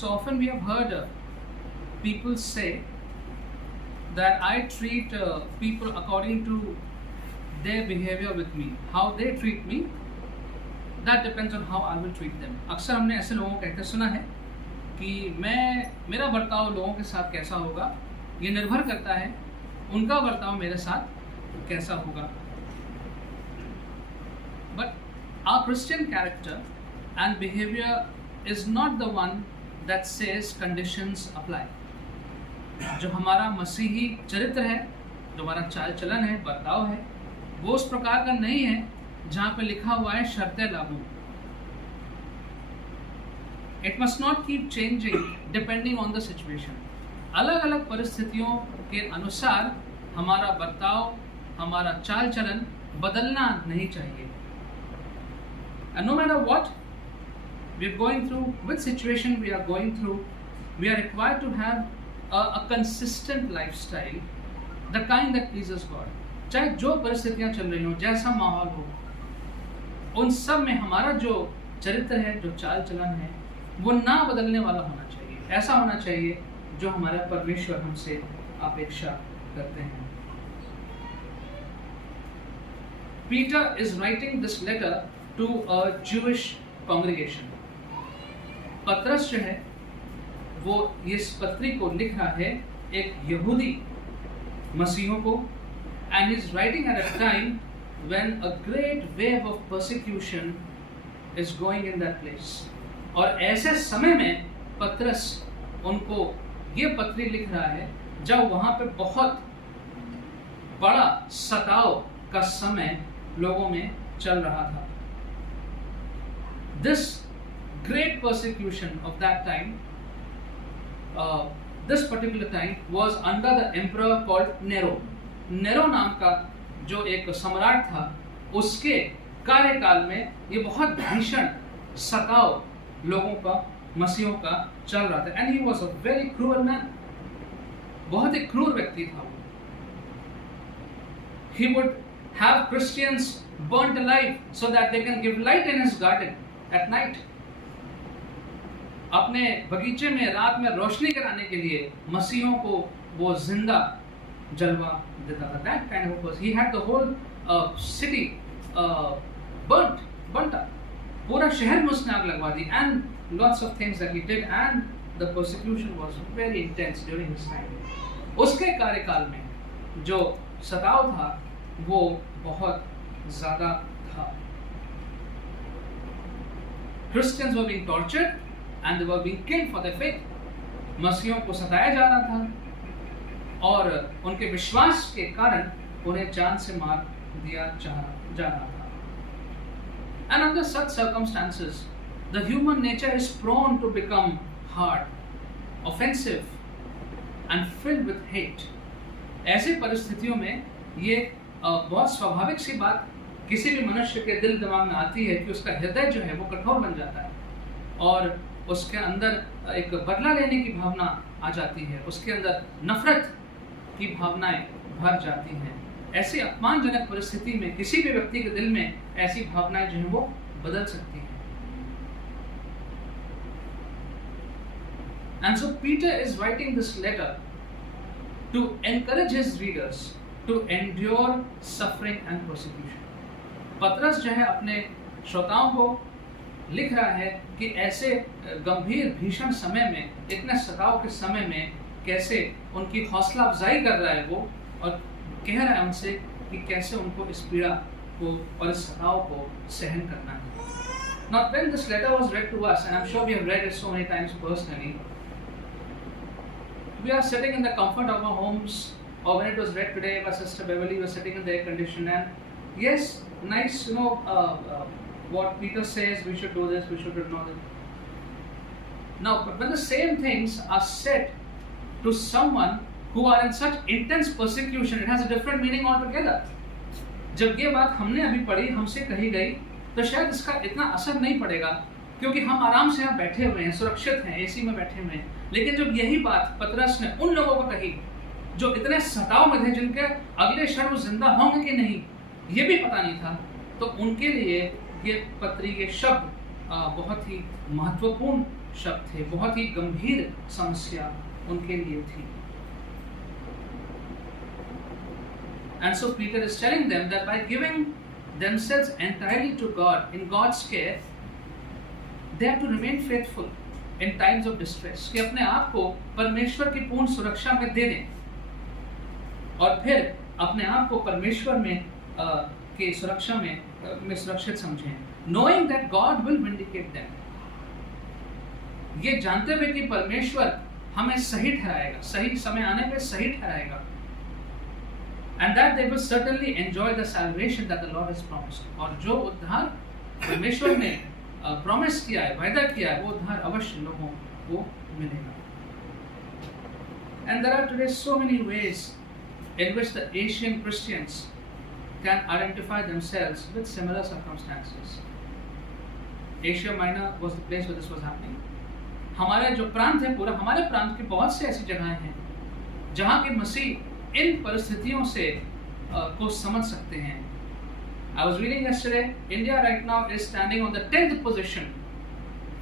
So often we have heard people say that I treat people according to their behavior with me. How they treat me, that depends on how I will treat them. अक्सर हमने ऐसे लोगों को कहते सुना है कि मेरा बर्ताव लोगों के साथ कैसा होगा ये निर्भर करता है उनका बर्ताव मेरे साथ कैसा होगा. But our Christian character and behavior is not the one that says conditions apply. जो हमारा मसीही चरित्र है, जो हमारा चाल चलन है, बर्ताव है, वो उस प्रकार का नहीं है जहाँ पे लिखा हुआ है शर्तें लागू. It must not keep changing depending on the situation. अलग अलग परिस्थितियों के अनुसार हमारा बर्ताव, हमारा चाल चलन बदलना नहीं चाहिए. And no matter what we are going through, which situation we are going through, we are required to have a consistent lifestyle, the kind that pleases God. चाहे जो परिस्थितियां चल रही हो, जैसा माहौल हो, उन सब में हमारा जो चरित्र है, जो चाल चलन है, वो ना बदलने वाला होना चाहिए. ऐसा होना चाहिए जो हमारा परमेश्वर हमसे अपेक्षा करते हैं. Peter is writing this letter to a Jewish congregation. पत्रस जो है वो इस पत्री को लिख रहा है एक यहूदी मसीहों को, and he's writing at a time when a great wave of persecution is going in that place. और ऐसे समय में पत्रस उनको ये पत्री लिख रहा है जब वहाँ पे बहुत बड़ा सताव का समय लोगों में चल रहा था. This great persecution of that time, this particular time was under the emperor called Nero. Nero नाम का जो एक सम्राट था, उसके कार्यकाल में ये बहुत भीषण सताव लोगों का, मसीहों का चल रहा था. And he was a very cruel man. बहुत ही क्रूर व्यक्ति था वो. He would have Christians burnt alive so that they can give light in his garden at night. अपने बगीचे में रात में रोशनी कराने के लिए मसीहों को वो जिंदा जलवा देता था. That kind of person. He had the whole city burnt up. पूरा शहर में उसने आग लगवा दी. And lots of things that he did, and the persecution was very intense during his time. उसके कार्यकाल में जो सताव था वो बहुत ज़्यादा था. Christians were being tortured and they were being killed for their faith. मसीहों को सताया जा रहा था और उनके विश्वास के कारण उन्हें जान से मार दिया जा रहा था. And under such circumstances, the human nature is prone to become hard, offensive, and filled with hate. ऐसी परिस्थितियों में ये बहुत स्वाभाविक सी बात किसी भी मनुष्य के दिल दिमाग में आती है कि उसका हृदय जो है वो कठोर बन जाता है और उसके अंदर एक बदला लेने की भावना आ जाती है, उसके अंदर नफरत की भावनाएं भर जाती हैं. ऐसी अपमानजनक परिस्थिति में किसी भी व्यक्ति के दिल में ऐसी भावनाएं जो हैं वो बदल सकती हैं. And so Peter is writing this letter to encourage his readers to endure suffering and persecution. पत्रस जो है अपने श्रोताओं को लिख रहा है कि ऐसे गंभीर भीषण समय में, इतने सताव के समय में कैसे उनकी हौसला अफजाई कर रहा है वो, और कह रहा है उनसे कि कैसे उनको इस पीड़ा को और इस सताव को सहन करना है. Now when this letter was read to us, and I'm sure we have read it so many times personally, we are sitting in the comfort of our homes, or when it was read today by Sister Beverly, we were sitting in the air condition, and yes, nice, what Peter says, we should do this, we should know that. Now, but when the same things are said to someone who are in such intense persecution, it has a different meaning altogether. जब ये बात हमने अभी पढ़ी, हमसे कही गई, तो शायद इसका इतना असर नहीं पड़ेगा क्योंकि हम आराम से यहाँ बैठे हुए हैं, सुरक्षित हैं, एसी में बैठे हुए हैं. लेकिन जब यही बात पतरस ने उन लोगों को कही जो इतने सताव में थे, जिनके अगले क्षण वो जिंदा होंगे कि नहीं ये भी पता नहीं था, तो उनके लिए ये पत्री, ये शब्द बहुत ही महत्वपूर्ण शब्द थे, बहुत ही गंभीर समस्या उनके लिए थी। And so Peter is telling them that by giving themselves entirely to God in God's care, they have to remain faithful in times of distress, कि अपने आप को परमेश्वर की पूर्ण सुरक्षा में दे दें और फिर अपने आप को परमेश्वर में के सुरक्षा में सुरक्षित समझें, knowing that God will vindicate them, ये जानते हुए कि परमेश्वर हमें सही ठहराएगा, सही समय आने पे सही ठहराएगा, and that they will certainly enjoy the salvation that the Lord has promised, और जो उद्धार परमेश्वर ने प्रॉमिस किया है, वायदा किया है, वो उद्धार अवश्य लोगों को मिलेगा। And there are today so many ways in which the Asian Christians can identify themselves with similar circumstances. Asia Minor was the place where this was happening. हमारे जो प्रांत है, पूरा हमारे प्रांत की बहुत से ऐसी जगहें हैं जहाँ के मसीह इन परिस्थितियों से को समझ सकते हैं। I was reading yesterday, India right now is standing on the 10th position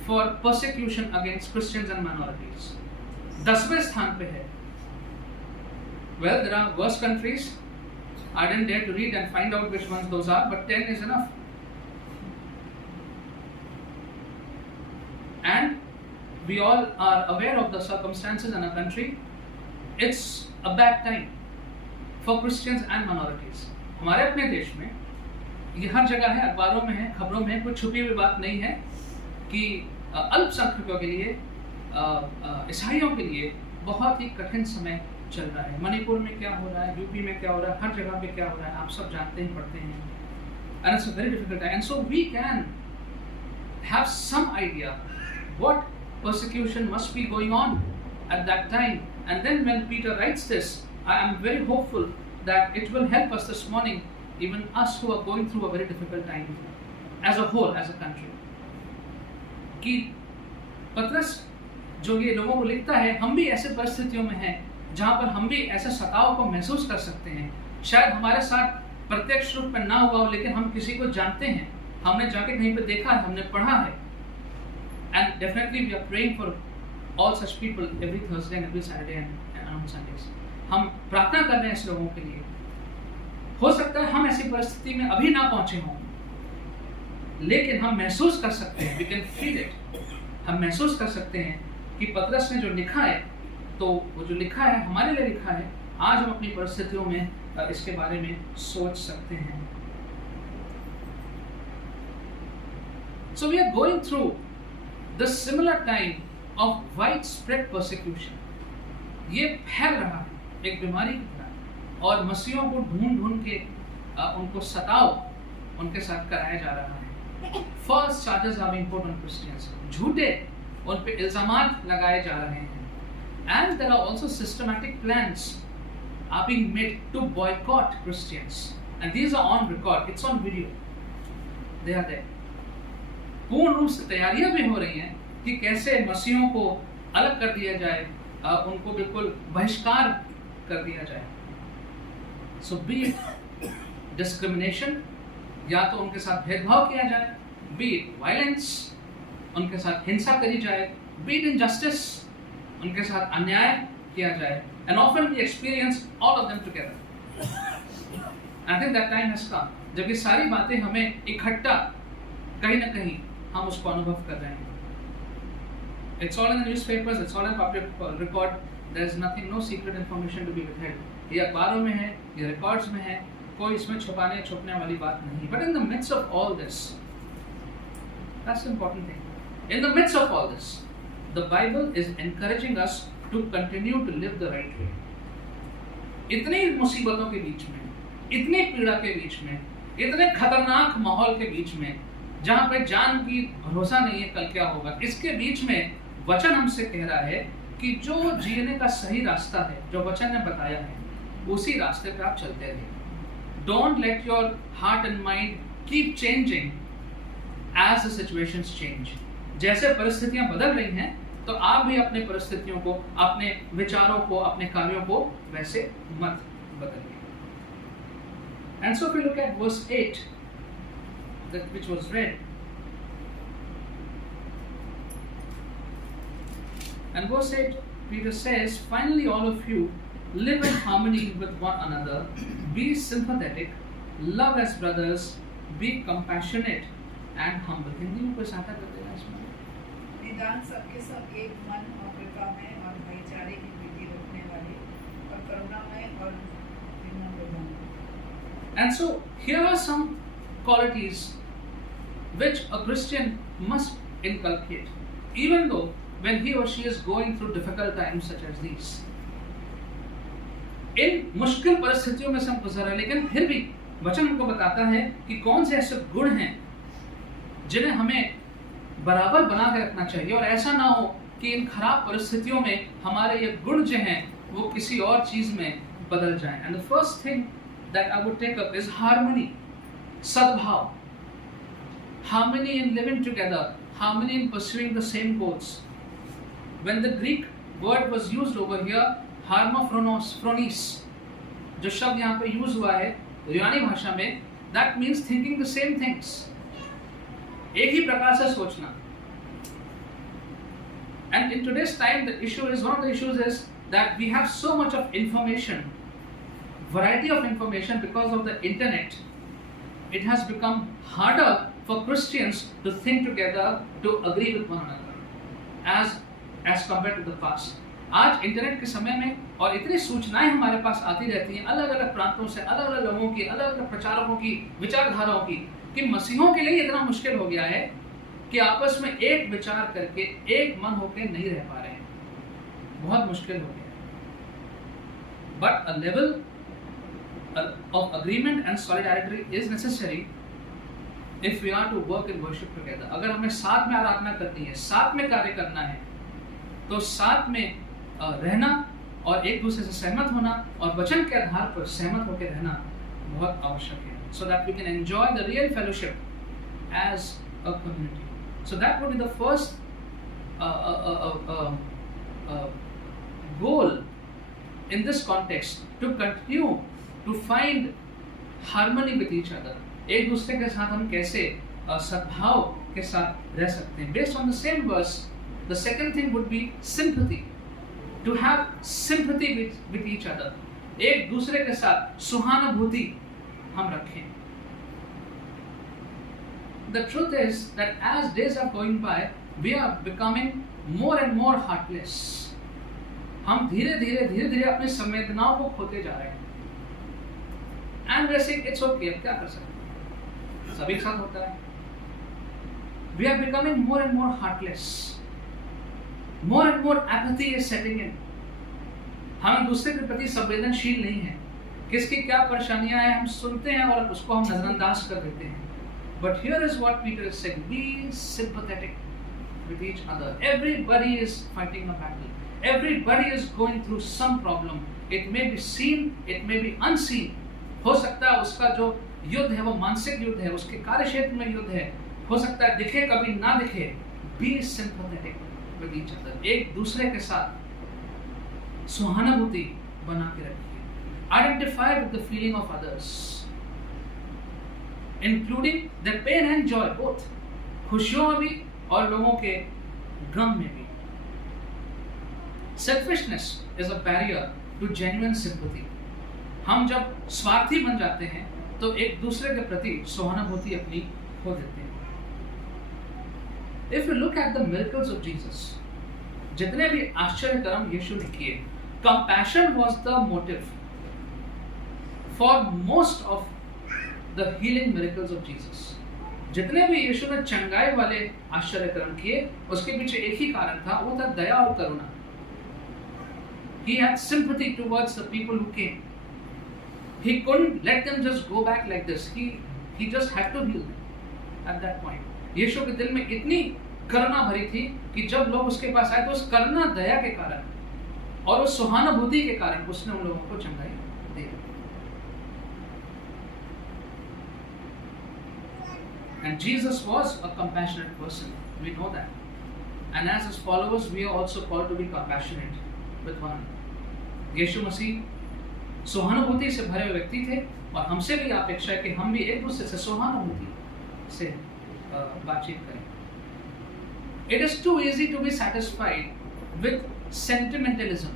for persecution against Christians and minorities. 10वें स्थान पे है। Well, there are worse countries. I didn't dare to read and find out which ones those are, but 10 is enough. And we all are aware of the circumstances in our country. It's a bad time for Christians and minorities. हमारे अपने देश में ये हर जगह है, अखबारों में है, खबरों में है, कोई छुपी हुई बात नहीं है कि अल्पसंख्यकों के लिए, ईसाइयों के लिए बहुत ही कठिन समय चल रहा है। मणिपुर में क्या हो रहा है, यूपी में क्या हो रहा है, हर जगह पे क्या हो रहा है, आप सब जानते हैं, पढ़ते हैं। And it's a very difficult time. And so we can have some idea what persecution must be going on at that time. And then when Peter writes this, I am very hopeful that it will help us this morning, even us who are going through a very difficult time as a whole, as a country. कि पतरस जो ये लोगों को लिखता है, हम भी ऐसे परिस्थितियों में हैं जहाँ पर हम भी ऐसे सताव को महसूस कर सकते हैं। शायद हमारे साथ प्रत्यक्ष रूप में ना हुआ हो, लेकिन हम किसी को जानते हैं, हमने जाके कहीं पे देखा है, हमने पढ़ा है। And definitely we are praying for all such people every Thursday and every Saturday and on Sundays. हम प्रार्थना कर रहे हैं ऐसे लोगों के लिए। हो सकता है हम ऐसी परिस्थिति में अभी ना पहुंचे हों, लेकिन हम महसूस कर सकते हैं, we can feel it, हम महसूस कर सकते हैं कि पतरस ने जो लिखा है, तो वो जो लिखा है हमारे लिए लिखा है, आज हम अपनी परिस्थितियों में इसके बारे में सोच सकते हैं। So we are going through the similar time of widespread persecution. ये फैल रहा है एक बीमारी की तरह, और मसीहों को ढूंढ ढूंढ के उनको सताव उनके साथ कराया जा रहा है। False charges are being put on Christians. झूठे उन पे इल्जामात लगाए जा रहे हैं। And there are also systematic plans are being made to boycott Christians. And these are on record. It's on video. They are there. पूर्ण रूप से तैयारियां भी हो रही हैं कि कैसे मसीहों को अलग कर दिया जाए, उनको बिल्कुल बहिष्कार कर दिया जाए। So be it discrimination, या तो उनके साथ भेदभाव किया जाए, be it violence, उनके साथ हिंसा करी जाए, be it injustice, उनके साथ अन्याय किया जाए, and often we experience all of them together. I think that time has come, जब ये सारी बातें हमें इकट्ठा कहीं ना कहीं हम उसको अनुभव कर रहे हैं। It's all in the newspapers, it's all in public record. There is nothing, no secret information to be withheld. ये अखबारों में है, ये रिकॉर्ड्स में है, कोई इसमें छुपने वाली बात नहीं। But in the midst of all this, that's the important thing. In the midst of all this, the Bible is encouraging us to continue to live the right way. इतनी मुसीबतों के बीच में, इतनी पीड़ा के बीच में, इतने खतरनाक माहौल के बीच में, जहाँ पे जान की भरोसा नहीं है कल क्या होगा, इसके बीच में वचन हमसे कह रहा है कि जो जीने का सही रास्ता है, जो वचन ने बताया है, उसी रास्ते पे आप चलते रहिए। Don't let your heart and mind keep changing as the situations change. जैसे परिस्थितियां बदल रही हैं, तो आप भी अपने परिस्थितियों को, अपने विचारों को, अपने कार्यों को वैसे मत बदलिए। And so if we look at verse 8, which was read, And verse 8, Peter says, finally all of you live in harmony with one another, be sympathetic, love as brothers, be compassionate and humble. Hindi में कोई सहायता कर देगा इसमें? निदान सबके सब एक मन और कृपा में और भाईचारे की प्रीति रखने वाले और करुणामय और विनम्र बने. And so here are some qualities which a Christian must inculcate, even though when he or she is going through difficult times such as these. इन मुश्किल परिस्थितियों में से हम गुजर रहे हैं, लेकिन फिर भी वचन हमको बताता है कि कौन से ऐसे गुण हैं जिन्हें हमें बराबर बना के रखना चाहिए, और ऐसा ना हो कि इन खराब परिस्थितियों में हमारे ये गुण जो हैं वो किसी और चीज में बदल जाएं. And the first thing that I would take up is harmony, सद्भाव. Harmony in living together, harmony in pursuing the same goals. When the Greek word was used over here, harmophronis, जो शब्द यहाँ पे यूज हुआ है यूनानी भाषा में, that means thinking the same things. एक ही प्रकार से सोचना. And in today's time, the issue is, one of the issues is that we have so much of information, variety of information because of the internet. It has become harder for Christians to think together, to agree with one another, as compared to the past. आज internet के समय में और इतनी सूचनाएं हमारे पास आती रहती हैं अलग अलग प्रांतों से, अलग अलग लोगों की, अलग अलग प्रचारकों की, विचारधाराओं की, कि मसीहों के लिए इतना मुश्किल हो गया है कि आपस में एक विचार करके एक मन होकर नहीं रह पा रहे हैं. बहुत मुश्किल हो गया. But a level of agreement and solidarity is necessary if we are to work and worship together. अगर हमें साथ में आराधना करनी है, साथ में कार्य करना है, तो साथ में रहना और एक दूसरे से सहमत होना और वचन के आधार पर सहमत होकर रहना बहुत आवश्यक है, so that we can enjoy the real fellowship as a community. So that would be the first goal in this context, to continue to find harmony with each other. एक दूसरे के साथ हम कैसे सद्भाव के साथ रह सकते हैं. Based on the same verse, the second thing would be sympathy. To have sympathy with each other. एक दूसरे के साथ सहानुभूति हम रखें. The truth is that as days are going by, we are becoming more and more heartless. हम धीरे धीरे अपनी संवेदनाओं को खोते जा रहे हैं. And we are saying it's okay, अब क्या कर सकते हैं, सभी के साथ होता है. We are becoming more and more heartless. More and more apathy is setting in. हम दूसरे के प्रति संवेदनशील नहीं हैं. किसकी क्या परेशानियां हैं हम सुनते हैं और उसको हम नजरअंदाज कर देते हैं. But here is what Peter is saying: be sympathetic with each other. Everybody is fighting a battle. Everybody is going through some problem. It may be seen, it may be unseen. हो सकता है उसका जो युद्ध है वो मानसिक युद्ध है, उसके कार्य क्षेत्र में युद्ध है, हो सकता है दिखे कभी ना दिखे. Be sympathetic with each other. एक दूसरे के साथ सहानुभूति बना के रखिए. Identify with the feeling of others, including their pain and joy, both. खुशियों में भी और लोगों के गम में भी. Selfishness is a barrier to genuine sympathy. हम जब स्वार्थी बन जाते हैं तो एक दूसरे के प्रति सहानुभूति अपनी खो देते हैं. If you look at the miracles of Jesus, जितने भी आश्चर्य कर्म यीशु ने किए, compassion was the motive for most of the healing miracles of Jesus. जितने भी यीशु ने चंगाई वाले आश्चर्य कर्म किए, उसके पीछे एक ही कारण था, वो था दया और करुणा. He had sympathy towards the people who came. He couldn't let them just go back like this. He just had to heal them at that point. यीशु के दिल में इतनी करुणा भरी थी कि जब लोग उसके पास आए तो उस करुणा दया के कारण और उस सहानुभूति के कारण उसने उन लोगों को चंगाई दी. And Jesus was a compassionate person. We know that. And as his followers, we are also called to be compassionate with one another. यीशु मसीह सहानुभूति से भरे हुए व्यक्ति थे और हमसे भी अपेक्षा है कि हम भी एक दूसरे से सहानुभूति से बातचीत करें. It is too easy to be satisfied with sentimentalism,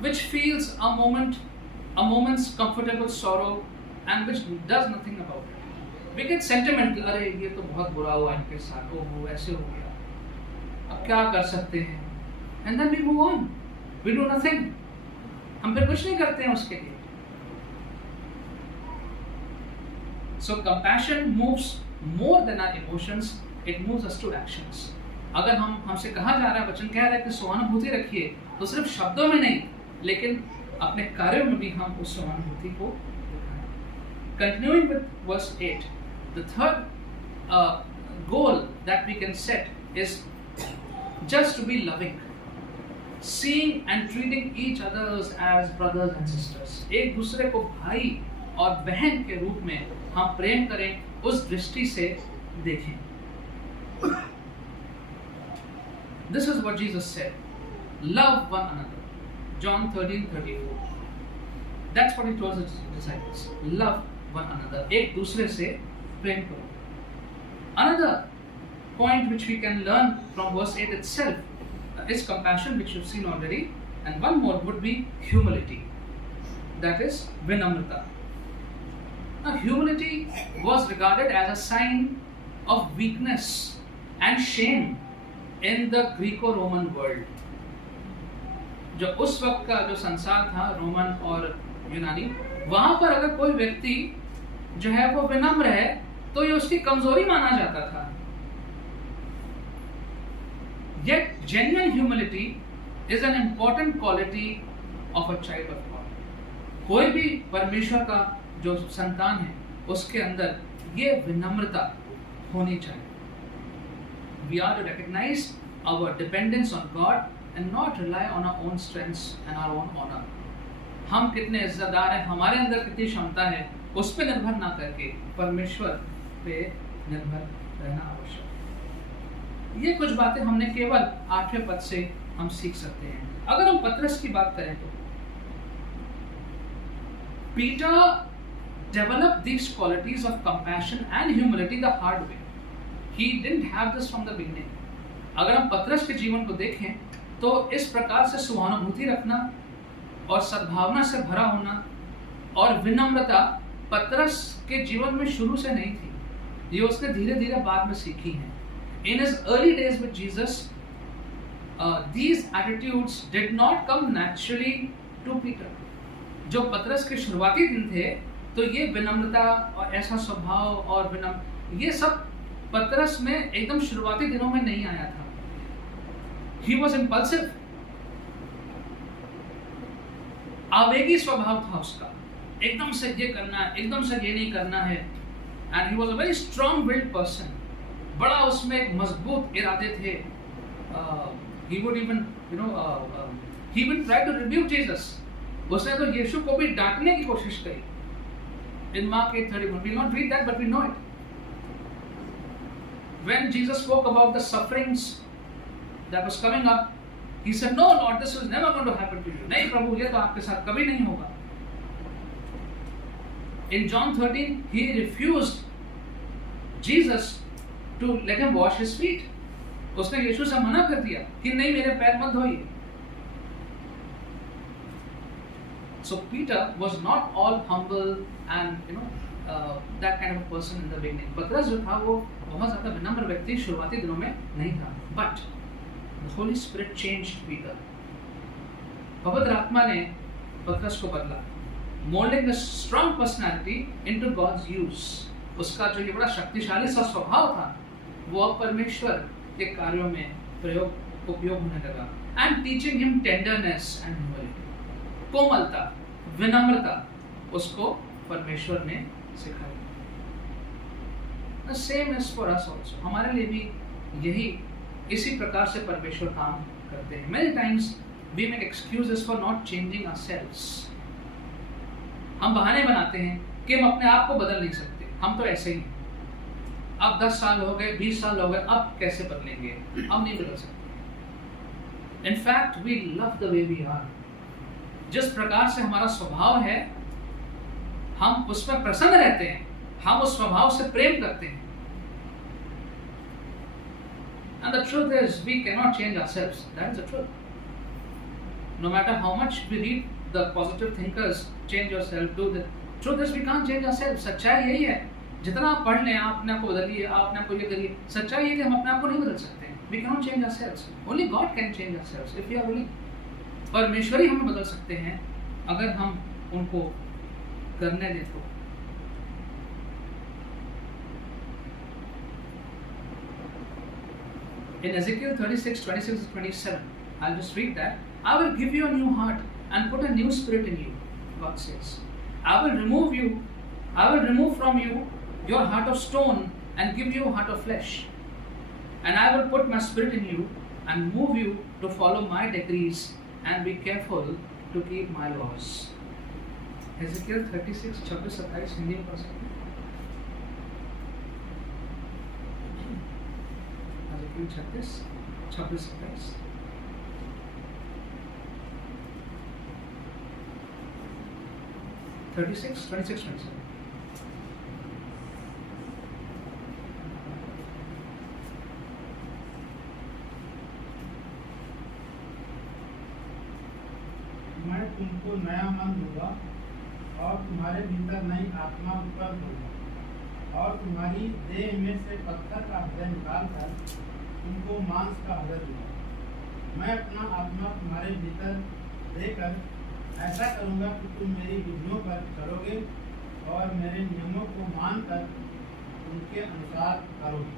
which feels a moment's comfortable sorrow and which does nothing about it. We get sentimental, अरे ये तो बहुत बुरा हुआ इनके साथ, ओहो ऐसे हो गया, अब क्या कर सकते हैं, and then we move on, we do nothing, हम फिर कुछ नहीं करते हैं उसके लिए. So compassion moves more than our emotions, it moves us to actions. अगर हमसे कहा जा रहा है, वचन कह रहा है कि सहानुभूति रखिए, तो सिर्फ शब्दों में नहीं, लेकिन अपने कार्यों में भी हम उस सहानुभूति को दिखाएं. Continuing with verse 8, the third goal that we can set is just to be loving, seeing and treating each others as brothers and sisters. एक दूसरे को भाई और बहन के रूप में हम प्रेम करें, उस दृष्टि से देखें. This is what Jesus said. Love one another. John 13:34. That's what he told his disciples. Love one another. एक दूसरे से प्रेम करो. Another point which we can learn from verse 8 itself is compassion, which you've seen already. And one more would be humility. That is vinamrata. Now, humility was regarded as a sign of weakness and shame in the Greco-Roman world. जो उस वक्त का जो संसार था, Roman और यूनानी, वहां पर अगर कोई व्यक्ति जो है वो विनम्र है, तो ये उसकी कमजोरी माना जाता था. Yet genuine humility is an important quality of a child of God. कोई भी परमेश्वर का जो संतान है, उसके अंदर ये विनम्रता होनी चाहिए. We are to recognize our dependence on God and not rely on our own strengths and our own honor. हम कितने इज्जतदार हैं, हमारे अंदर कितनी क्षमता है, उस पे निर्भर ना करके परमेश्वर पे निर्भर रहना आवश्यक. ये कुछ बातें हमने केवल 8वें पद से हम सीख सकते हैं. अगर हम पतरस की बात करें तो Peter developed these qualities of compassion and humility the hard way. He didn't have this from the beginning. अगर हम पतरस के जीवन को देखें तो इस प्रकार से सहानुभूति रखना और सद्भावना से भरा होना और विनम्रता पतरस के जीवन में शुरू से नहीं थी. ये उसने धीरे धीरे बाद में सीखी है. In his early days with Jesus, these attitudes did not come naturally to Peter. जो पतरस के शुरुआती दिन थे, तो ये विनम्रता और ऐसा स्वभाव और ये सब पतरस में एकदम शुरुआती दिनों में नहीं आया था. He was impulsive. आवेगी स्वभाव था उसका, एकदम से ये करना है, एकदम से ये नहीं करना है. And he was a very strong-willed person. बड़ा उसमें एक मजबूत इरादे थे. He would even, he even tried to rebuke Jesus. उसने तो यीशु को भी डांटने की कोशिश करी. In Mark 8:31, we will not read that, but we know it. When Jesus spoke about the sufferings that was coming up, he said, "No, Lord, this is never going to happen to you." नहीं प्रभु, ये तो आपके साथ कभी नहीं होगा. In John 13, he refused Jesus to let him wash his feet. उसने यीशु से मना कर दिया कि नहीं, मेरे पैर मत धोइए. So Peter was not all humble and that kind of a person in the beginning. पतरस जो था वो बहुत ज़्यादा विनम्र व्यक्ति शुरुआती दिनों में नहीं था. But the Holy Spirit changed Peter. पवित्र आत्मा ने पतरस को बदला, molding a strong personality into God's use. उसका जो ये बड़ा शक्तिशाली सा स्वभाव था, वो अब परमेश्वर के कार्यों में उपयोग होने लगा. And teaching him tenderness and humility. कोमलता, विनम्रता उसको परमेश्वर ने सिखाई. The same is for us also. हमारे लिए भी इसी प्रकार से परमेश्वर काम करते हैं. Many times we make excuses for not changing ourselves. हम बहाने बनाते हैं कि हम अपने आप को बदल नहीं सकते, हम तो ऐसे ही हैं. अब 10 साल हो गए, 20 साल हो गए, अब कैसे बदलेंगे, अब नहीं बदल सकते. In fact, we love the way we are. जिस प्रकार से हमारा स्वभाव है, हम उसमें प्रसन्न रहते हैं, हम उस स्वभाव से प्रेम करते हैं. And the truth is, we cannot change ourselves. That is the truth. No matter how much we read the positive thinkers, change yourself, do the truth is we can't change ourselves. सच्चाई यही है, जितना आप पढ़ लें, आप अपने आप को बदलिए, आप अपने आप को ये करिए, सच्चाई है कि हम अपने आप को नहीं बदल सकते हैं. We cannot change ourselves. Only God can change ourselves if we are willing. परमेश्वर ही हमें बदल सकते हैं अगर हम उनको करने दें तो. In Ezekiel 36, 26 to 27, I'll just read that. I will give you a new heart and put a new spirit in you, God says. I will remove from you your heart of stone and give you a heart of flesh. And I will put my spirit in you and move you to follow my decrees and be careful to keep my laws. Ezekiel 36, 26, 27 Hindi में पढ़ सकते हैं. Ezekiel 36, 26, 27. मैं तुमको नया मन दूंगा और तुम्हारे भीतर नई आत्मा उत्पन्न दूंगा और तुम्हारी देह में से पत्थर का हृदय निकालकर तुमको मांस का हृदय दूंगा. मैं अपना आत्मा तुम्हारे भीतर देकर ऐसा करूंगा कि तुम मेरी विधियों पर चलोगे और मेरे नियमों को मानकर उनके अनुसार करोगे.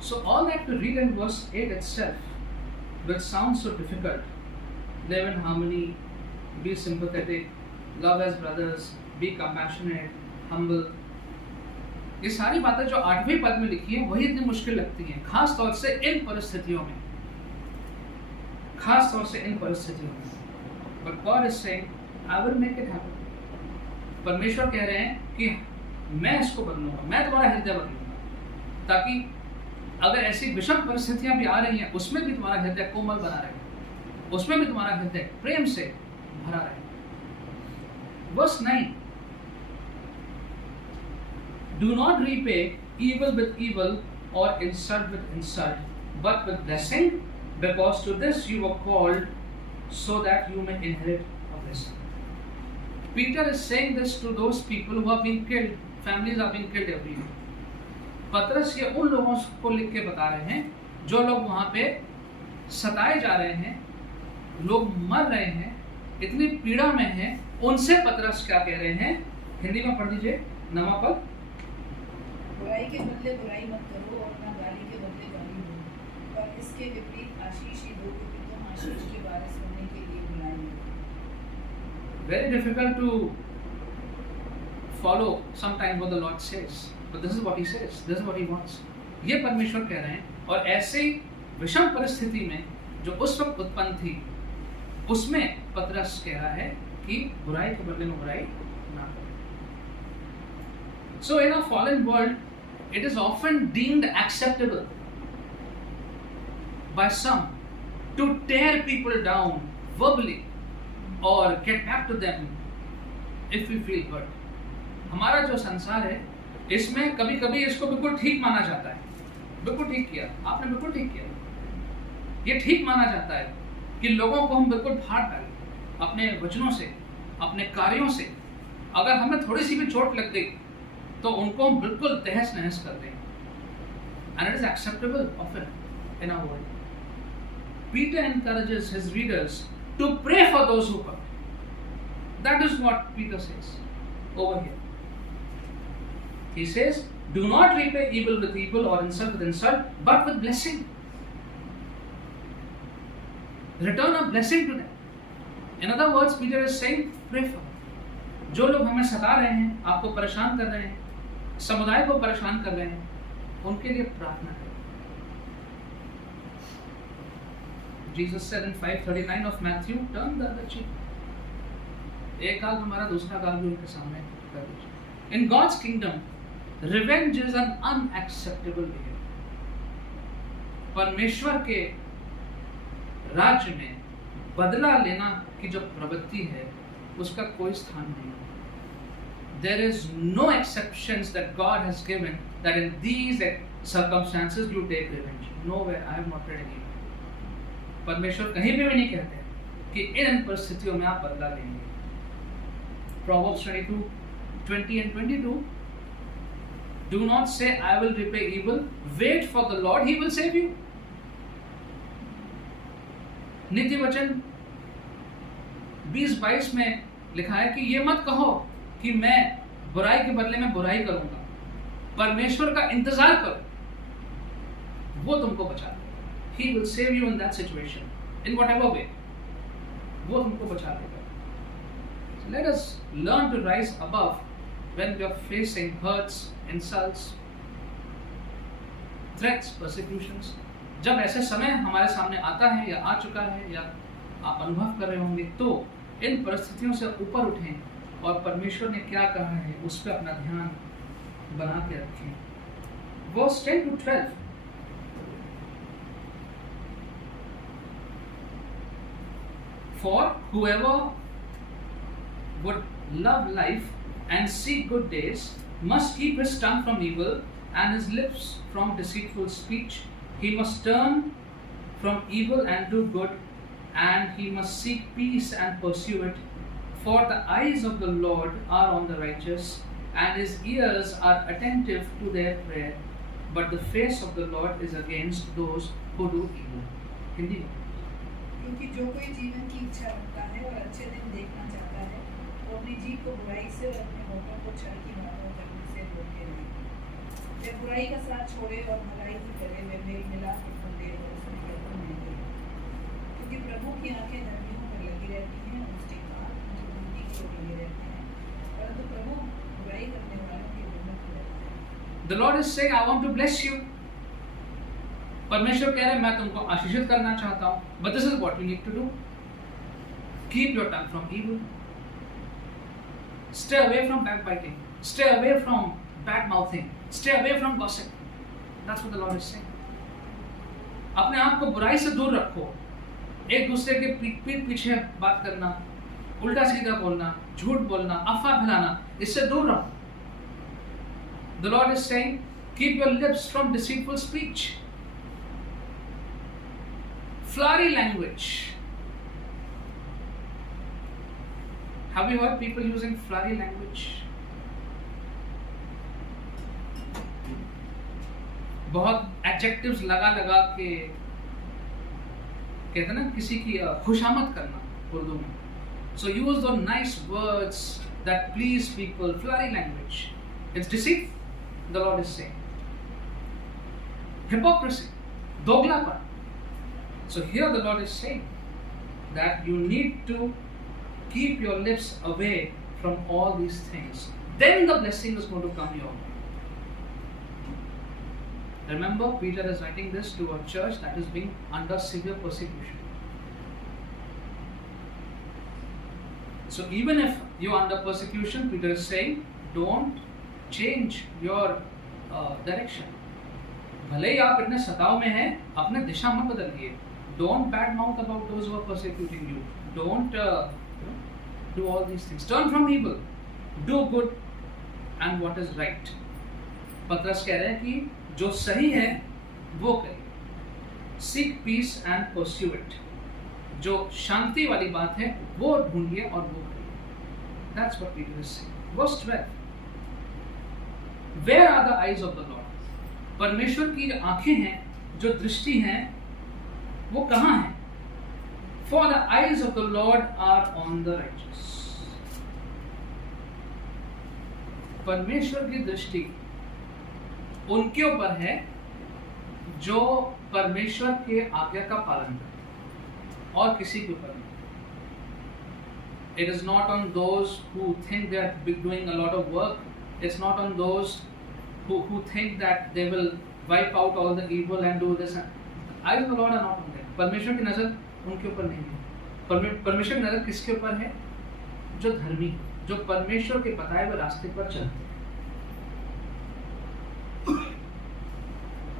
So all that we read in verse 8 itself, which sounds so difficult, live in harmony, be sympathetic, love as brothers, be compassionate, humble. ये सारी बातें जो 8वें पद में लिखी हैं वही इतनी मुश्किल लगती हैं, खास तौर से इन परिस्थितियों में. But God is saying, I will make it happen. परमेश्वर कह रहे हैं कि मैं इसको बदलूंगा, मैं तुम्हारा हृदय बदलूंगा, ताकि अगर ऐसी विषम परिस्थितियां भी आ रही हैं उसमें भी तुम्हारा हृदय कोमल बना रहे, उसमें भी तुम्हारा हृदय प्रेम से भरा रहे. Verse 9. Do not repay evil with evil or insult with insult, but with blessing, because to this you were called, so that you may inherit a blessing. Peter is saying this to those people who have been killed. Families are being killed every year. पतरस ये उन लोगों को लिख के बता रहे हैं जो लोग वहाँ पे सताए जा रहे हैं, लोग मर रहे हैं, इतनी पीड़ा में हैं. उनसे पतरस क्या कह रहे हैं? हिंदी में पढ़ दीजिए 9वां पद. बुराई के बदले बुराई मत करो और ना गाली के बदले गाली दो, पर इसके विपरीत आशीष ही दो, क्योंकि तुम आशीष के वारिस बनने के लिए बुलाए हो. Very difficult to follow sometimes what the Lord says, but this is what He says. This is what He wants. ये परमेश्वर कह रहे हैं. और ऐसे विषम परिस्थिति में जो उस वक्त उत्पन्न थी, उसमें पतरस कह रहा है कि बुराई के बदले में बुराई ना करो. So in a fallen world, it is often deemed acceptable by some to tear people down verbally or get back to them if we feel hurt. हमारा जो संसार है इसमें कभी कभी इसको बिल्कुल ठीक माना जाता है. बिल्कुल ठीक किया आपने, बिल्कुल ठीक किया. ये ठीक माना जाता है कि लोगों को हम बिल्कुल फाड़ डालें अपने वचनों से, अपने कार्यों से. अगर हमें थोड़ी सी भी चोट लग गई तो उनको हम बिल्कुल तहस नहस कर दें. And it is acceptable often in our world. Peter encourages his readers to pray for those who hurt. That is what Peter says over here. He says, do not repay evil with evil or insult with insult, but with blessing. Return a blessing to them. In other words, Peter is saying, pray for them. जो लोग हमें सता रहे हैं, आपको परेशान कर रहे हैं, समुदाय को परेशान कर रहे हैं, उनके लिए प्रार्थना करें. Jesus said in 5:39 of Matthew, turn the other cheek. एक गाल हमारा, दूसरा गाल भी उनके सामने कर दीजिए. In God's kingdom, revenge is an unacceptable behavior. परमेश्वर के राज्य में बदला लेना की जो प्रवृत्ति है उसका कोई स्थान नहीं. there is no exceptions that God has given that in these circumstances you take revenge. Nowhere I have not read anywhere. परमेश्वर कहीं पे भी नहीं कहते कि इन परिस्थितियों में आप बदला लेंगे. Proverbs 22:20 and 22. Do not say I will repay evil. Wait for the Lord, He will save you. नीति वचन 20-22 में लिखा है कि ये मत कहो कि मैं बुराई के बदले में बुराई करूंगा. परमेश्वर का इंतजार करो, वो तुमको बचा देगा. He will save you in that situation, in whatever way. वो तुमको बचा देगा. So let us learn to rise above when we are facing hurts, insults, threats, persecutions. जब ऐसे समय हमारे सामने आता है या आ चुका है या आप अनुभव कर रहे होंगे, तो इन परिस्थितियों से ऊपर उठें और परमेश्वर ने क्या कहा है उस पर अपना ध्यान बना के रखें. Verse 10 to 12. For whoever would love life and seek good days must keep his tongue from evil and his lips from deceitful speech. He must turn from evil and do good, and he must seek peace and pursue it. For the eyes of the Lord are on the righteous, and his ears are attentive to their prayer. But the face of the Lord is against those who do evil. Hindi में. क्योंकि जो कोई जीवन की इच्छा रखता है और अच्छे दिन देखना चाहता है, वो अपनी जीभ को बुराई से और अपने होठों को छल की बातों करने से रोके रहे. वे बुराई का साथ छोड़े और भलाई ही करे, वे मेल मिलाप के फंदे और उसमें यत्न नहीं करे. क्योंकि प्रभु की आंखें धर्मियों पर लगी रहती हैं, उसके कान जो उनकी की ओर लगे रहते हैं, परंतु प्रभु बुराई करने वालों की विरुद्ध रहते हैं. The Lord is saying, I want to bless you. परमेश्वर कह रहे हैं मैं तुमको आशीषित करना चाहता हूं. But this is what you need to do. Keep your tongue from evil. Stay away from backbiting. Stay away from bad mouthing. Stay away from gossip. That's what the Lord is saying. अपने आप को बुराई से दूर रखो. एक दूसरे के पीठ पीछे बात करना, उल्टा सीधा बोलना, झूठ बोलना, अफवाह फैलाना, इससे दूर रहो. The Lord is saying, keep your lips from deceitful speech. Flowery language. Have you heard people using flowery language? बहुत adjectives लगा के कहते हैं ना किसी की खुशामद करना उर्दू में. So use those nice words that please people. Flowery language. It's deceit. The Lord is saying. Hypocrisy. दोगलापन. So here the Lord is saying that you need to keep your lips away from all these things. Then the blessing is going to come your way. Remember, Peter is writing this to a church that is being under severe persecution. So even if you are under persecution, Peter is saying, don't change your direction. भले ही आप इतने सताव में हैं, अपने दिशा मत बदलिए. Don't bad mouth about those who are persecuting you. Don't do all these things. Turn from evil. Do good and what is right. पतरस कह रहे हैं कि जो सही है वो करिए. Seek peace and pursue it. जो शांति वाली बात है वो ढूंढिए और वो करिए. That's what Peter is saying. Verse 12. Where are the eyes of the Lord? परमेश्वर की जो आंखें हैं, जो दृष्टि हैं, वो कहाँ हैं? For the eyes of the Lord are on the righteous. परमेश्वर की दृष्टि उनके ऊपर है जो परमेश्वर के आज्ञा का पालन करते, और किसी के ऊपर नहीं. It is not on those who think they are doing a lot of work. It's not on those who think that they will wipe out all the evil and do this. Eyes of the Lord are not on them. परमेश्वर की नजर उनके ऊपर नहीं है. परमेश्वर की नजर किसके ऊपर है? जो धर्मी, जो परमेश्वर के बताए हुए रास्ते पर चलते हैं.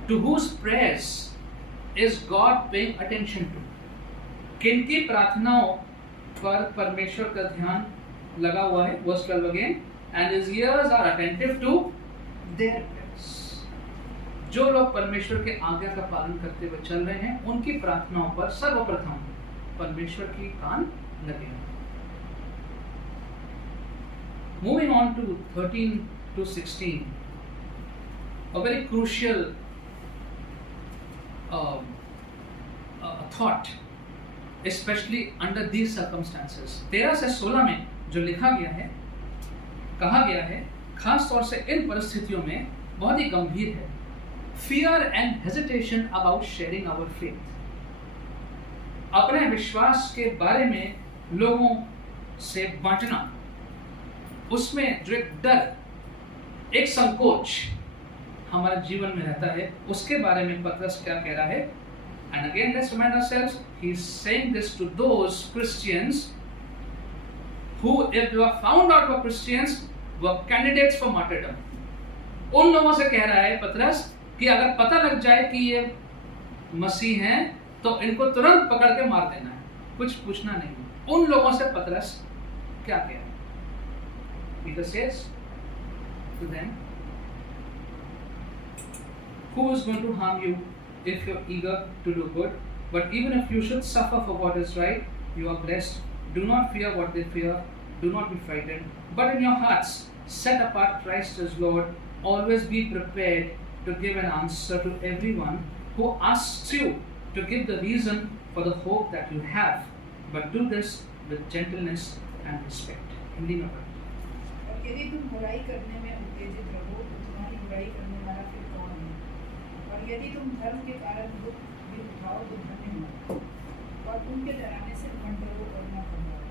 To whose prayers is God paying attention to? किनकी प्रार्थनाओं पर परमेश्वर का ध्यान लगा हुआ है? Verse 12 again. and his ears are attentive to their prayers. जो लोग परमेश्वर के आज्ञा का पालन करते हुए चल रहे हैं, उनकी प्रार्थनाओं पर सर्वप्रथम परमेश्वर की कान लगे हैं. Moving on to 13 to 16, a very crucial thought, especially under these circumstances. 13 से 16 में जो लिखा गया है, कहा गया है, खास तौर से इन परिस्थितियों में बहुत ही गंभीर है. Fear and hesitation about sharing our faith. अपने विश्वास के बारे में लोगों से बांटना, उसमें जो एक डर, एक संकोच हमारे जीवन में रहता है, उसके बारे में पतरस क्या कह रहा है. And again, let's remind ourselves, he's saying this to those Christians who, if they were found out were Christians, were candidates for martyrdom. उन लोगों से कह रहा है पतरस कि अगर पता लग जाए कि ये मसीह हैं, तो इनको तुरंत पकड़ के मार देना है, कुछ पूछना नहीं. उन लोगों से पतरस क्या कह रहा है. Peter says to them, who is going to harm you if you're eager to do good? But even if you should suffer for what is right, you are blessed. Do not fear what they fear. Do not be frightened. But in your hearts, set apart Christ as Lord. Always be prepared to give an answer to everyone who asks you to give the reason for the hope that you have. But do this with gentleness and respect. Hindi में पढ़ो. और यदि तुम बुराई करने में उत्तेजित रहो, तो तुम्हारी बुराई करने वाला फिर कौन है? और यदि तुम धर्म के कारण दुख भी उठाओ, तो धन्य हो. और उनके डराने से मत डरो और न घबराओ.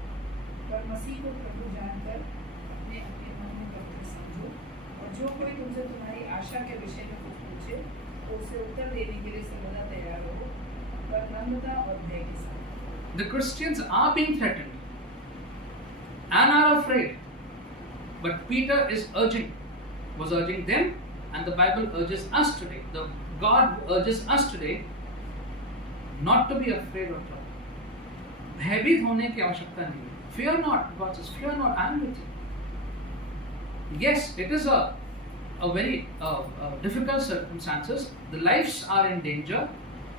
पर मसीह को प्रभु जानकर अपने अपने मन में पवित्र समझो. और जो कोई तुमसे तुम्हारी आशा के विषय में कुछ पूछे, तो उसे उत्तर देने के लिए सर्वदा तैयार रहो, पर नम्रता और भय के साथ. The Christians are being threatened and are afraid. But Peter was urging them, and the Bible urges us today. The God urges us today not to be afraid of trouble. भयभीत होने की आवश्यकता नहीं है. Fear not, God says, fear not, I am with you. Yes, it is a very difficult circumstances. The lives are in danger,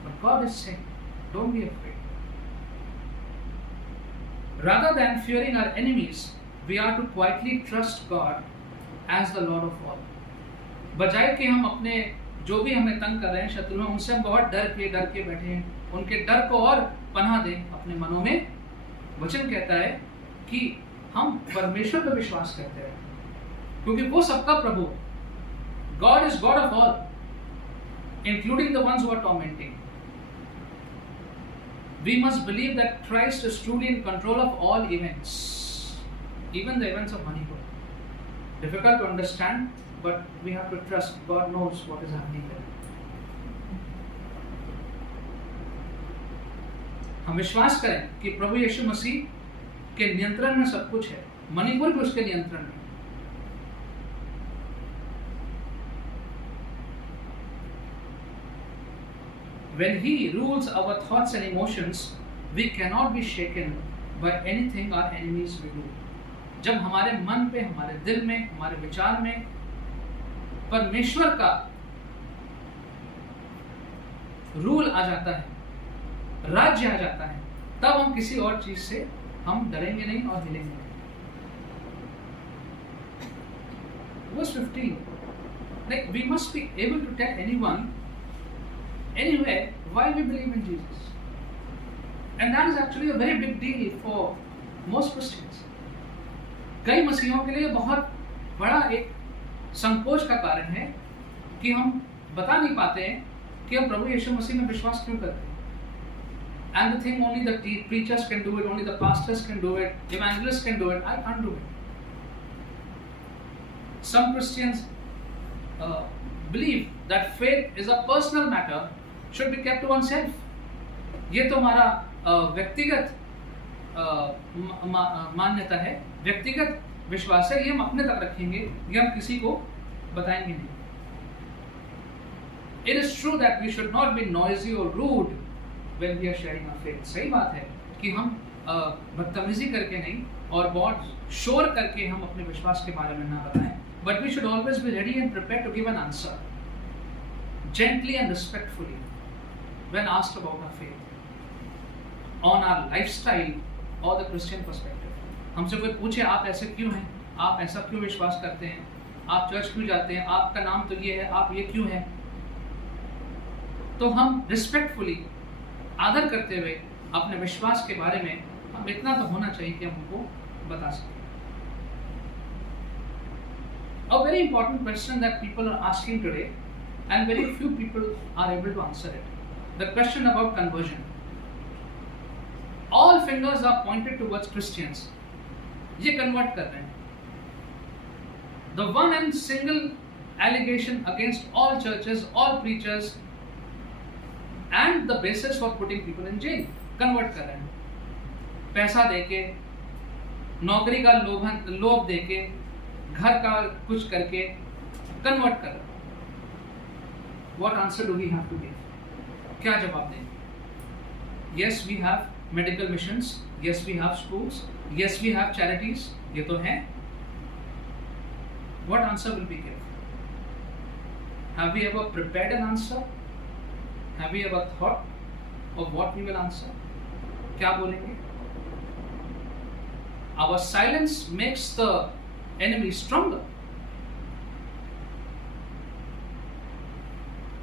but God is saying, don't be afraid. Rather than fearing our enemies, we are to quietly trust God as the Lord of all. बजाय कि हम अपने जो भी हमें तंग कर रहे हैं शत्रु हैं, उनसे हम बहुत डर के बैठे हैं, उनके डर को और पनाह दें अपने मनों में. वचन कहता है कि हम परमेश्वर पर विश्वास करते हैं, क्योंकि वो सबका प्रभु. God is God of all, including the ones who are tormenting. We must believe that Christ is truly in control of all events, even the events of Manipur. Difficult to understand, but we have to trust God knows what is happening there. हम विश्वास करें कि प्रभु यीशु मसीह के नियंत्रण में सब कुछ है. मणिपुर भी उसके नियंत्रण में. When He rules our thoughts and emotions, we cannot be shaken by anything our enemies will do. जब हमारे मन पे, हमारे दिल में, हमारे विचार में परमेश्वर का रूल आ जाता है, राज्य आ जाता है, तब हम किसी और चीज से हम डरेंगे नहीं और हिलेंगे नहीं. Verse 15, like we must be able to tell anyone, anywhere, why we believe in Jesus. And that is actually a very big deal for most Christians. कई मसीहों के लिए बहुत बड़ा एक संकोच का कारण है कि हम बता नहीं पाते हैं कि हम प्रभु यीशु मसीह में विश्वास क्यों करते हैं. And the thing only the preachers can do it, only the pastors can do it, evangelists can do it, I can't do it. Some Christians believe that faith is a personal matter, should be kept to oneself. ये तो हमारा व्यक्तिगत मान्यता है, व्यक्तिगत विश्वास है, ये हम अपने तक रखेंगे, ये हम किसी को बताएंगे नहीं. It is true that we should not be noisy or rude when we are sharing our faith. सही बात है कि हम बदतमीजी करके नहीं और बहुत श्योर करके हम अपने विश्वास के बारे में ना बताएं, but we should always be ready and prepare to give an answer gently and respectfully when asked about our faith, on our lifestyle और द क्रिश्चियन पर्सपेक्टिव। हमसे कोई पूछे आप ऐसे क्यों हैं, आप ऐसा क्यों विश्वास करते हैं, आप चर्च क्यों जाते हैं, आपका नाम तो ये है, आप ये क्यों हैं, तो हम रिस्पेक्टफुली आदर करते हुए अपने विश्वास के बारे में हम इतना तो होना चाहिए कि हम उनको बता सकें। A very important question that people are asking today and very few people are able to answer it. The question about conversion. All fingers are pointed towards Christians. ये convert कर रहे हैं. The one and single allegation against all churches, all preachers and the basis for putting people in jail. Convert कर रहे हैं. पैसा देके, नौकरी का लोभ देके, घर का कुछ करके कन्वर्ट कर रहे हैं। What answer do we have to give? क्या जवाब दें? Yes, we have medical missions. Yes, we have schools. Yes, we have charities. ये तो हैं। What answer will we give? Have we ever prepared an answer? Have we ever thought of what we will answer? क्या बोलेंगे? Our silence makes the enemy stronger.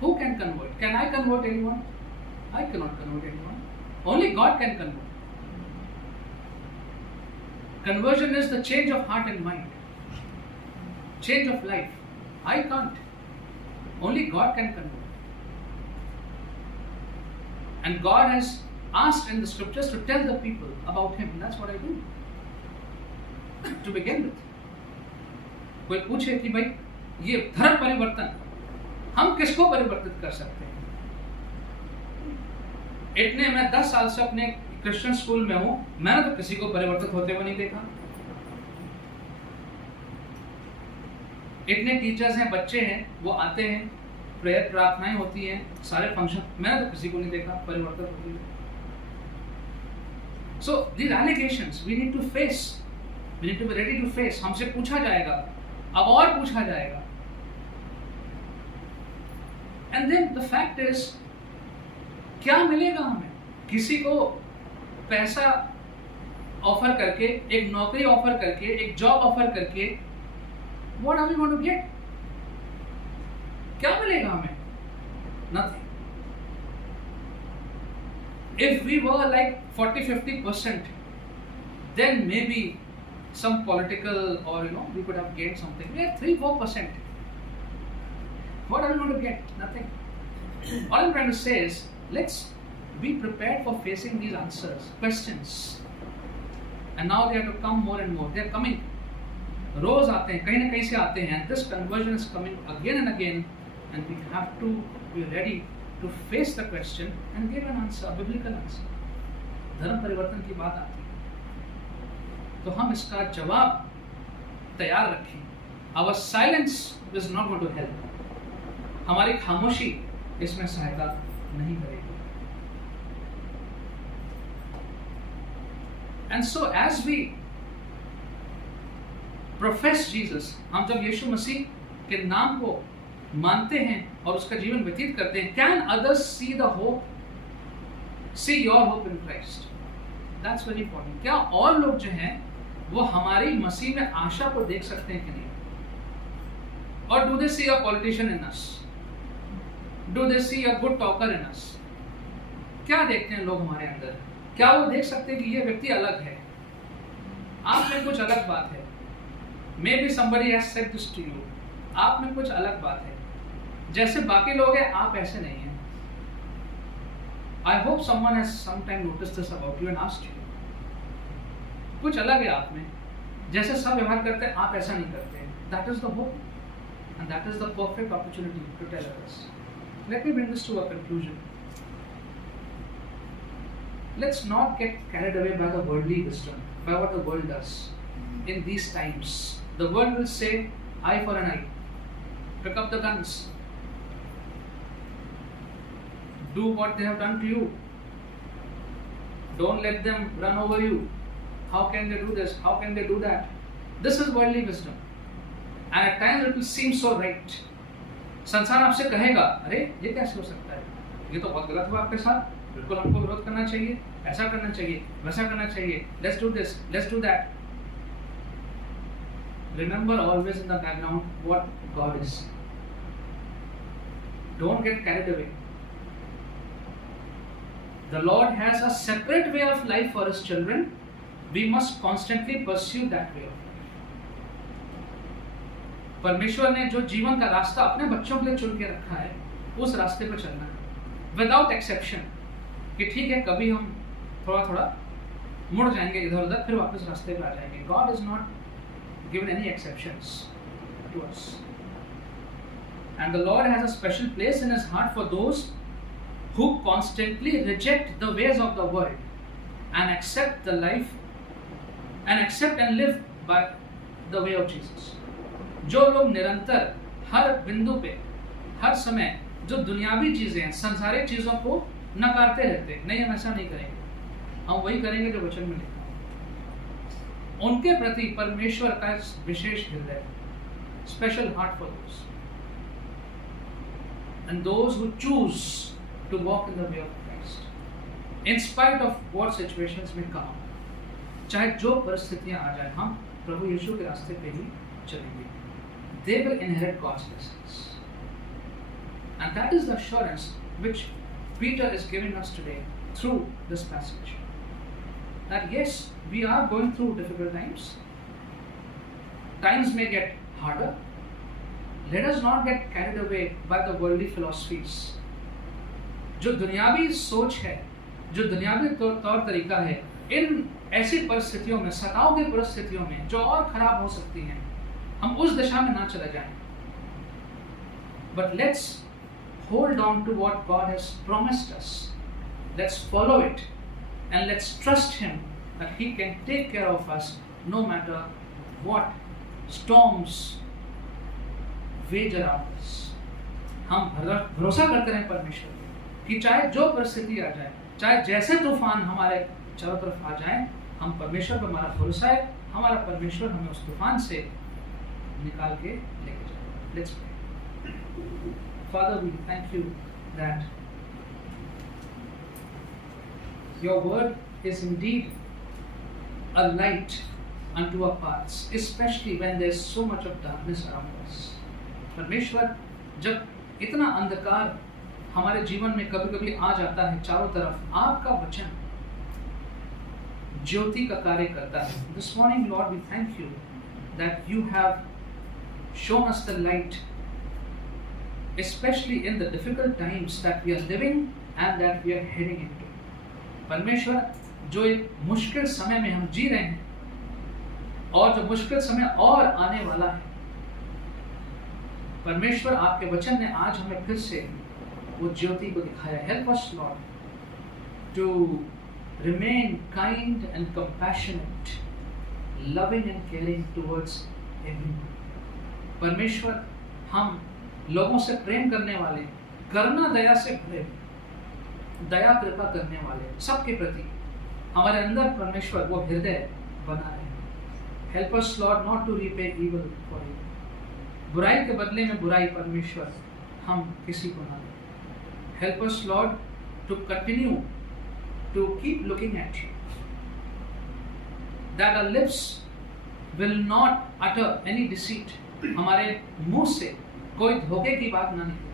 Who can convert? Can I convert anyone? I cannot convert anyone. Only God can convert. Conversion is the change of heart and mind. Change of life. I can't. Only God can convert. And God has asked in the scriptures to tell the people about Him. And that's what I do. To begin with. कोई पूछे कि भाई ये धर्म परिवर्तन हम किसको परिवर्तित कर सकते हैं? इतने मैं 10 साल से अपने क्रिश्चियन स्कूल में हूं, मैंने तो किसी को परिवर्तित होते हुए नहीं देखा। इतने टीचर्स हैं, बच्चे हैं, वो आते हैं, प्रेयर प्रार्थनाएं होती हैं, सारे फंक्शन, मैंने तो किसी को नहीं देखा परिवर्तित होते हुए। So these allegations we need to face. We need to be ready to face. हमसे पूछा जाएगा, अब और पूछा जाएगा। And then the fact is, क्या मिलेगा हमें? किसी को पैसा ऑफर करके, एक नौकरी ऑफर करके, एक जॉब ऑफर करके, what are we going to get? क्या मिलेगा हमें? Nothing. If we were like 40-50%, then maybe some political or we could have gained something. We are 3-4%. What are we going to get? Nothing. All I'm trying to say is, let's be prepared for facing these answers, questions. And now they have to come more and more. They are coming. रोज आते हैं, कहीं ना कहीं से आते हैं. This conversion is coming again and again, and we have to be ready to face the question and give an answer, a biblical answer. धर्म परिवर्तन की बात आती है, तो हम इसका जवाब तैयार रखें. Our silence is not going to help. हमारी खामोशी इसमें सहायता नहीं करेगी. And so as we profess Jesus, हम जब यीशु मसीह के नाम को मानते हैं और उसका जीवन व्यतीत करते हैं, can others see the hope, see your hope in Christ? That's very important. क्या और लोग जो हैं वो हमारी मसीह में आशा को देख सकते हैं कि नहीं? Or do they see a politician in us? Do they see a good talker in us? क्या देखते हैं लोग हमारे अंदर? क्या वो देख सकते हैं कि ये व्यक्ति अलग है, आप में कुछ अलग बात है? Maybe somebody has said this to you. आप में कुछ अलग बात है, जैसे बाकी लोग हैं आप ऐसे नहीं हैं. I hope someone has sometime noticed this about you and asked you. कुछ अलग है आप में, जैसे सब व्यवहार करते हैं आप ऐसा नहीं करते. That is the hope, and that is the perfect opportunity to tell others. Let me bring this to a conclusion. Let's not get carried away by the worldly wisdom, by what the world does. In these times, the world will say, eye for an eye. Pick up the guns. Do what they have done to you. Don't let them run over you. how can they do this, how can they do that? This is worldly wisdom, and at times it will seem so right. संसार आपसे कहेगा, अरे ये कैसे हो सकता है, ये तो बहुत गलत हुआ आपके साथ, बिल्कुल हमको विरोध करना चाहिए, ऐसा करना चाहिए, वैसा करना चाहिए, let's do this, let's do that. Remember always in the background what God is. Don't get carried away. The Lord has a separate way of life for His children. We must constantly pursue that way of life. परमेश्वर ने जो जीवन का रास्ता अपने बच्चों के लिए चुन के रखा है, उस रास्ते पर चलना है, विदाउट एक्सेप्शन, कि ठीक है कभी हम थोड़ा थोड़ा मुड़ जाएंगे इधर उधर, फिर वापस रास्ते पर आ जाएंगे. God is not given any exceptions to us, and the Lord has a special place in His heart for those who constantly reject the ways of the world and accept the life and live by the way of Jesus. जो लोग निरंतर हर बिंदु पे हर समय जो दुनियावी चीजें हैं, संसारिक चीजों को नकारते रहते हैं, नहीं हम ऐसा नहीं करेंगे, हम वही करेंगे जो वचन में लिखा है. उनके प्रति परमेश्वर का विशेष हृदय है, special heart for those, and those who choose to walk in the way of Christ in spite of what situations में कम, चाहे जो परिस्थितियां आ जाए, हम प्रभु यीशु के रास्ते पे ही चलेंगे. They will inherit God's blessings, and that is the assurance which Peter is giving us today through this passage. That yes, we are going through difficult times. Times may get harder. Let us not get carried away by the worldly philosophies. जो दुनियावी सोच है, जो दुनियावी तौर तरीका है, इन ऐसी परिस्थितियों में, सताव की परिस्थितियों में जो और खराब हो सकती हैं, हम उस दिशा में ना चले जाएं. But let's hold on to what God has promised us. Let's follow it and let's trust Him that He can take care of us no matter what storms wage around us. हम भरोसा करते हैं परमेश्वर पे कि चाहे जो परिस्थिति आ जाए, चाहे जैसे तूफान हमारे चारों तरफ आ जाए, हम परमेश्वर पर हमारा भरोसा है, हमारा परमेश्वर हमें उस तूफान से निकाल के लेके जाएगा. Let's pray. Father, we thank you that your word is indeed a light unto our paths, especially when there is so much of darkness around us. परमेश्वर, जब इतना अंधकार हमारे जीवन में कभी कभी आ जाता है चारों तरफ, आपका वचन ज्योति का कार्य करता है. This morning, Lord, we thank you that you have shown us the light, especially in the difficult times that we are living and that we are heading into. परमेश्वर, जो एक मुश्किल समय में हम जी रहे हैं और जो मुश्किल समय और आने वाला है, परमेश्वर आपके वचन ने आज हमें फिर से वो ज्योति को दिखाया. Help us, Lord, to remain kind and compassionate, loving and caring towards everyone. परमेश्वर, हम लोगों से प्रेम करने वाले, करुणा दया से भरे, दया कृपा करने वाले, सबके प्रति हमारे अंदर परमेश्वर वो हृदय बना रहे. Help us, Lord, not to repay evil for evil. बुराई के बदले में बुराई परमेश्वर हम किसी को ना दें. Help us, Lord, to continue to keep looking at you, that our lips will not utter any deceit. हमारे मुंह से कोई धोखे की बात ना निकले,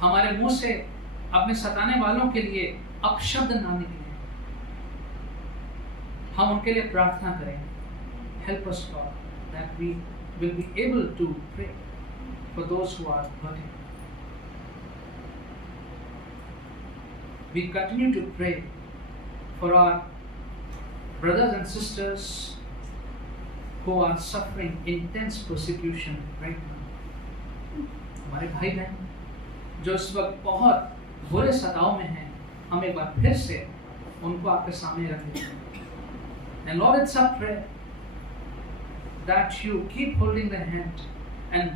हमारे मुंह से अपने सताने वालों के लिए अपशब्द ना निकले, हम उनके लिए प्रार्थना करें. Help us, Lord, that we will be able to pray for those who are hurting. We continue to pray for our brothers and sisters who are suffering intense persecution right now. हमारे भाई बहन जो इस वक्त बहुत बुरे सताव में हैं, हम एक बार फिर से उनको आपके सामने रख देते हैं. And Lord, it's our prayer that you keep holding their hand and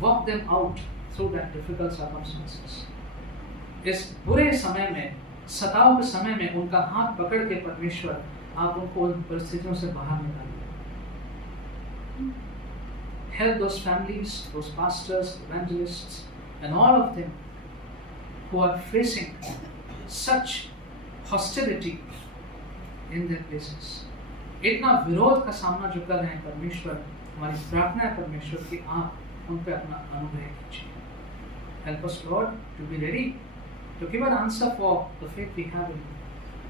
work them out through that difficult circumstances. इस बुरे समय में, सताव के समय में उनका हाथ पकड़ के परमेश्वर आप उनको उन परिस्थितियों से बाहर निकालिए। Help those families, those pastors, evangelists, and all of them who are facing such hostility in their places. इतना विरोध का सामना जो कर रहे हैं परमेश्वर, हमारी प्रार्थना है परमेश्वर कि आप उन पर अपना अनुग्रह कीजिए। Help us Lord to be ready to give an answer for the faith we have in you.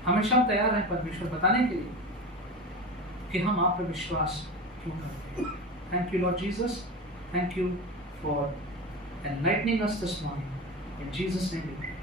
हमेशा हम तैयार हैं परमेश्वर बताने के लिए कि हम आप पर विश्वास क्यों करते हैं। Thank you, Lord Jesus. Thank you for enlightening us this morning. In Jesus' name we pray.